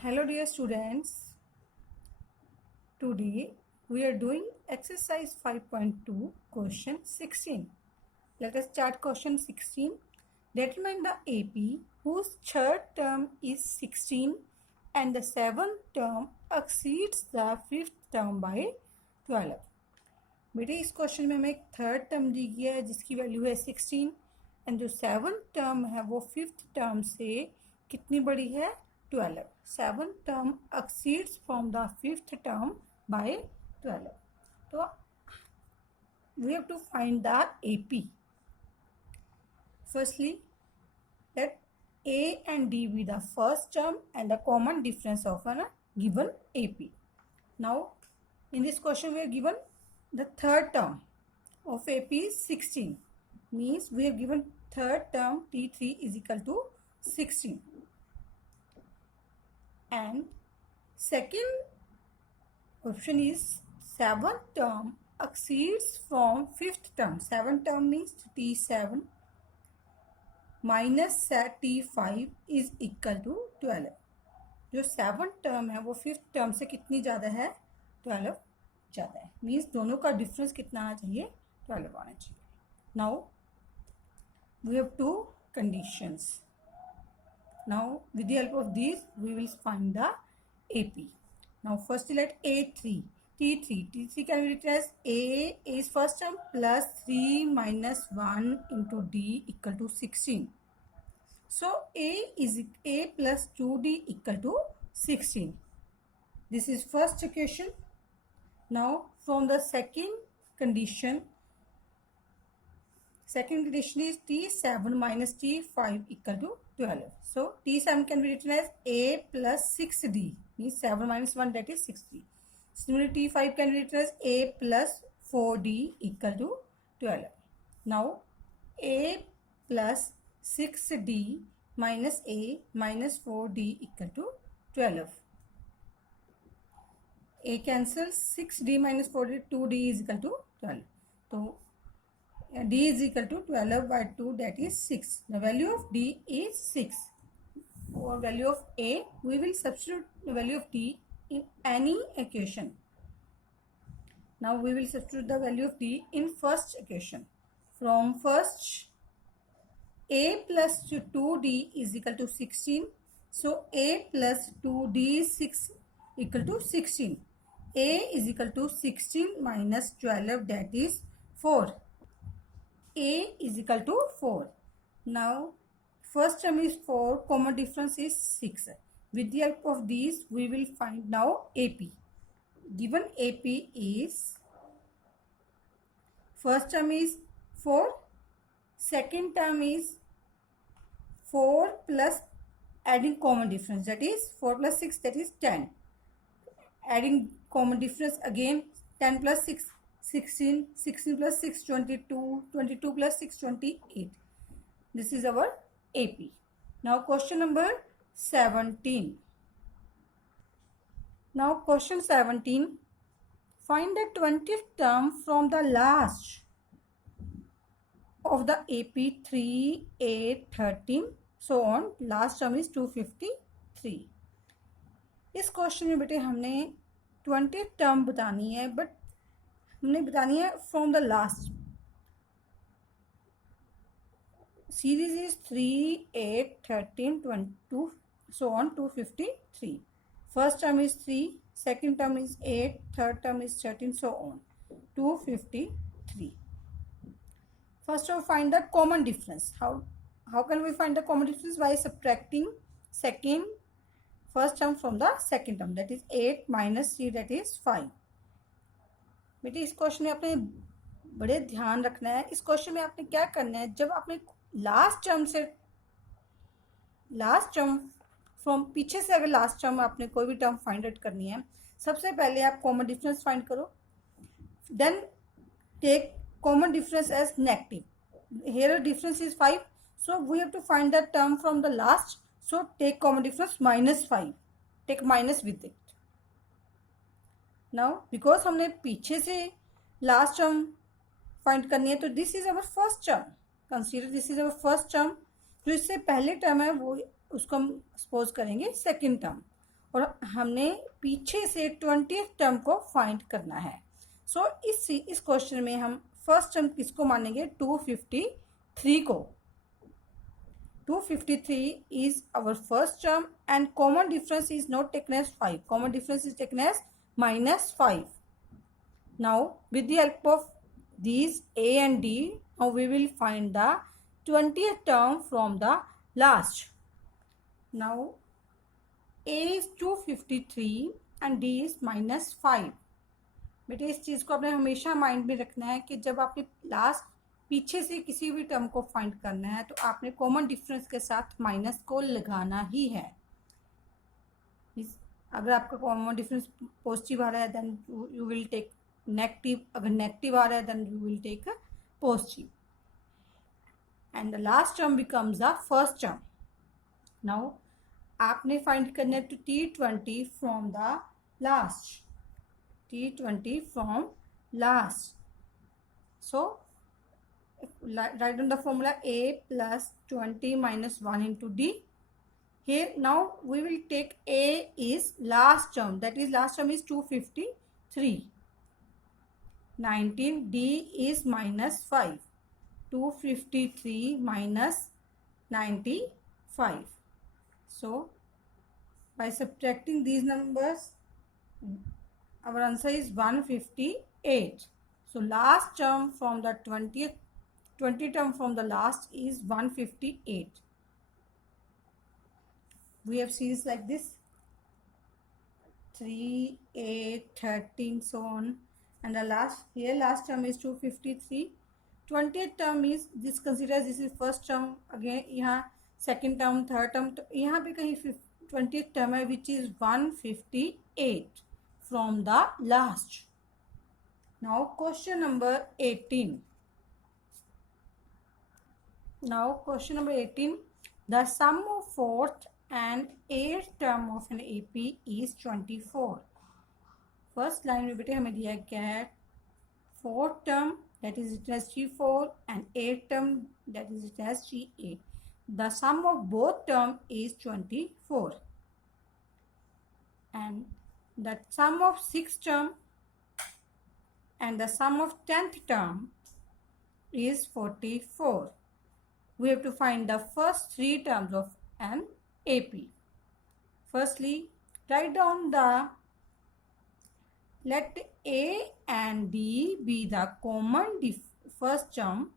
Hello dear students, today we are doing exercise 5.2 question 16. Let us start question 16. Determine the AP whose third term is 16 and the seventh term exceeds the fifth term by 12. बेटे इस question में हमें एक third term दी गया है जिसकी value है 16 and जो सेवन्थ टर्म है वो फिफ्थ टर्म से कितनी बड़ी है 12. Seventh term exceeds from the fifth term by 12. तो we have to find the AP. Firstly let A and D be the first term and the common difference of a given AP. Now in this question we are given the third term of AP is 16, means we have given third term T3 is equal to 16 and second option is seventh term exceeds from fifth term. Seventh term means T7 minus T5 is equal to 12. जो seventh term है वो fifth term से कितनी ज़्यादा है 12 ज़्यादा है, means दोनों का डिफरेंस कितना आना चाहिए 12 आना चाहिए. Now we have two conditions. Now with the help of this we will find the AP. Now first let A3 T3 can be written as A is first term plus 3 minus 1 into D equal to 16. So A plus 2D equal to 16. This is first equation. Now from the second condition is T7 minus T5 equal to 12. So T7 can be written as A plus 6D, means 7 minus 1, that is 6D. Similarly T5 can be written as A plus 4D equal to 12. Now A plus 6D minus A minus 4D equal to 12. A cancels, 6D minus 4D, 2D is equal to 12. So D is equal to 12 by 2, that is 6. The value of D is 6. For value of A, we will substitute the value of D in any equation. Now we will substitute the value of D in first equation. From first, A plus 2D is equal to 16. So A plus 2D is 6 equal to 16. A is equal to 16 minus 12, that is 4. A is equal to 4. Now first term is 4, common difference is 6. With the help of these we will find now AP. Given AP is, first term is 4, second term is 4 plus adding common difference, that is 4 plus 6, that is 10. Adding common difference again, 10 plus 6 16, 16 plus 6 22, 22 plus 6 28. This is our AP. Now question number 17. Now question 17. Find the 20th term from the last of the AP 3, 8, 13, so on. Last term is 253. इस question में बेटे हमने 20 term बतानी है, but हमने बतानी है from the last. Series is 3, 8, 13, 22, so on 253. First term is 3, second term is 8, third term is 13, so on 253. First of all, find the common difference. How can we find the common difference? By subtracting first term from the second term, that is 8 minus 3, that is 5. बेटे इस question में आपने बड़े ध्यान रखना है. इस question में आपने क्या करना है, जब आपने लास्ट टर्म फ्रॉम पीछे से अगर लास्ट टर्म आपने कोई भी टर्म फाइंड आउट करनी है, सबसे पहले आप कॉमन डिफरेंस फाइंड करो, then take common difference as negative. Here difference is 5, so we have to find the term from the last. So take common difference minus 5. Take minus with it. Now because हमने पीछे से last term find करनी है, तो this is our first term. Consider this is our first term. जो इससे पहले term है वो उसको हम सपोज करेंगे सेकेंड टर्म. और हमने पीछे से 20th टर्म को फाइंड करना है। सो इस क्वेश्चन में हम फर्स्ट टर्म किसको मानेंगे? 253 को। 253 is our first term and common difference is not taken as 5. Common difference is taken as -5. Now with the help of these A and D, now we will find the 20th term from the last. Now A is 253 and D is -5. बेटे इस चीज़ को आपने हमेशा mind में रखना है कि जब आपने लास्ट पीछे से किसी भी टर्म को फाइंड करना है तो आपने कॉमन डिफरेंस के साथ माइनस को लगाना ही है। अगर आपका कॉमन डिफरेंस पॉजिटिव आ रहा है then you will take negative, अगर नेगेटिव आ रहा है then you will take positive and the last term becomes the first term. Now आपने फाइंड करना है to T20 from the last, T20 from last. So write down the formula A plus 20 minus 1 into D. Here now we will take A is last term, that is last term is 253. 19, D is -5. 253 minus 95. So by subtracting these numbers, our answer is 158. So last term from the 20 term from the last is 158. We have series like this 3, 8, 13, so on, and the last term is 253. 20th term is this, consider this is first term, again यहाँ second term, third term, तो यहाँ पे कहीं 20th term है which is 158 from the last. Now question number 18. The sum of fourth and eighth term of an AP is 24. First line में बेटे हमें दिया क्या है? Fourth term that is written as G4 and eighth term that is written as G8. The sum of both term is 24 and the sum of sixth term and the sum of 10th term is 44. We have to find the first three terms of an AP. Firstly, write down let A and D be the common first term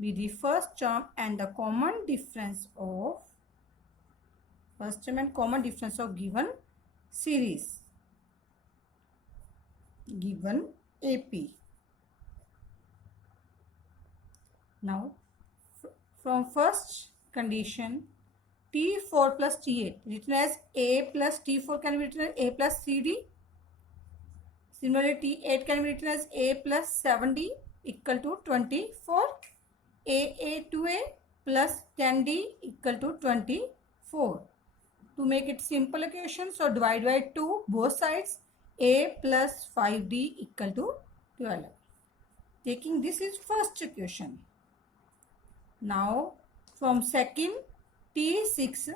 and the common difference of first term and common difference of given series, given AP. Now from first condition, T4 plus T8 written as A plus T4 can be written as A plus CD. Similarly, T8 can be written as A plus 7D equal to 24. AA to A plus 10D equal to 24. To make it simple equation, so divide by 2 both sides. A plus 5D equal to 12. Taking this is first equation. Now from second, T6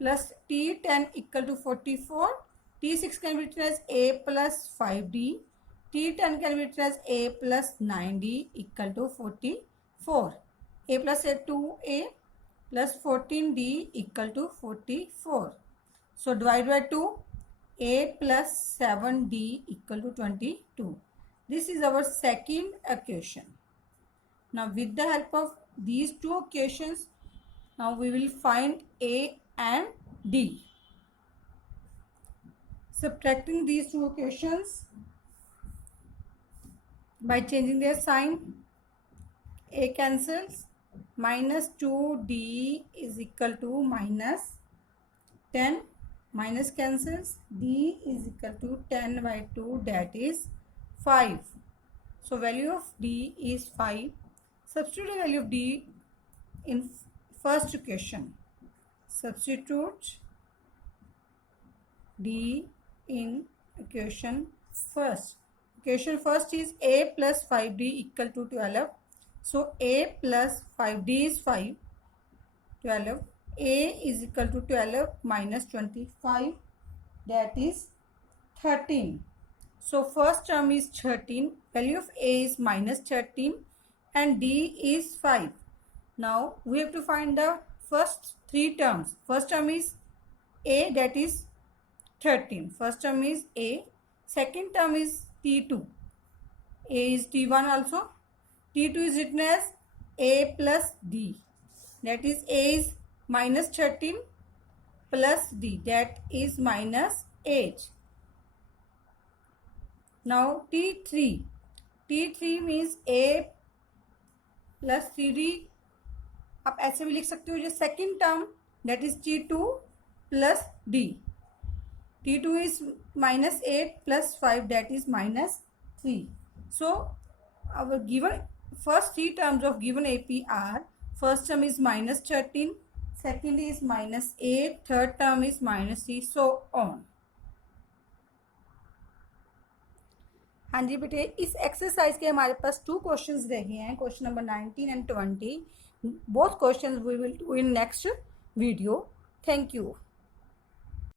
plus T10 equal to 44. T6 can be written as A plus 5D. T10 can be written as A plus 9D equal to 44. A plus A 2A plus 14D equal to 44. So divide by 2. A plus 7D equal to 22. This is our second equation. Now with the help of these two equations, now we will find A and D. Subtracting these two equations by changing their sign, A cancels, minus 2D is equal to minus 10, minus cancels, D is equal to 10 by 2, that is 5. So value of D is 5. Substitute the value of D in first equation. Substitute D in equation first. Equation first is A plus 5D equal to 12. So A plus 5D is 5. 12. a is equal to 12 minus 25, that is 13. So first term is 13, value of a is minus 13 and d is 5. Now we have to find the first three terms. First term is a, that is 13. First term is a. Second term is t2. A is t1 also. t2 is written as a plus d. That is a is minus 13 plus d, that is minus 8. Now t3. t3 means a plus 3d. आप ऐसे भी लिख सकते हो जो second term, that is t2 plus d. t2 is minus 8 plus 5, that is minus 3. So our given first three terms of given AP are, first term is minus 13, second is minus 8, third term is minus 3, so on. हाँ जी बेटे, इस exercise के हमारे पास 2 questions रह गए हैं, question number 19 and 20. Both questions we will do in next video. Thank you.